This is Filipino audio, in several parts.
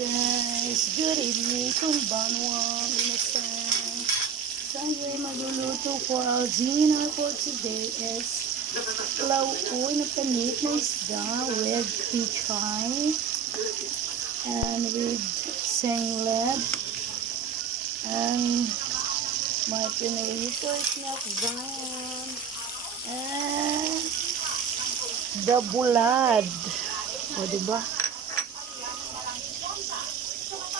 guys, good evening, konbanwa, minasan. Tayo ay magluluto for our dinner for today is lauoy na panit na isda with pichay and with senglet and may pinito snack van and the bulad. O, diba?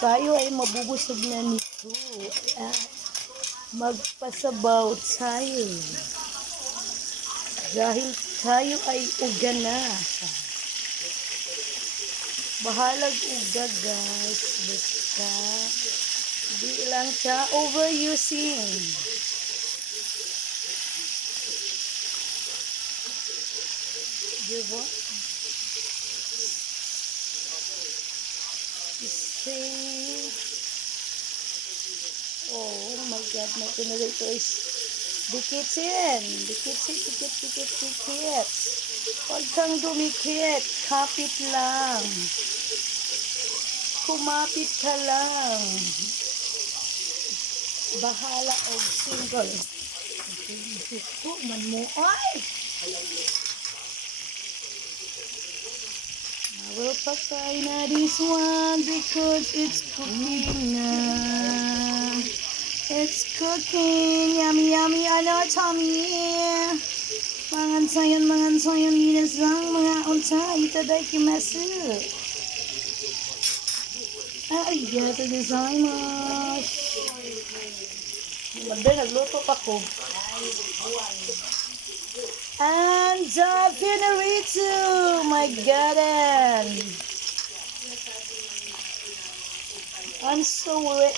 Tayo ay mabubusog na nito at magpasabaw tayo dahil tayo ay uga na. Bahalag uga guys, basta di lang siya overusing. Diba? Steak. Oh my God, may pinarito is dikitin. Dikit. Huwag kang dumikit. Kapit lang. Kumapit ka lang. Bahala o single. Ito man mo. Ay! I will patay na this one because it's cooking na. It's cooking. Yummy, ano, tummy. Mangan sayon, minasang mga unta. Itadakimasu. Arigato gozaimasu. Magda, nagluto pa ko. And Finarito, my God, I'm so wet.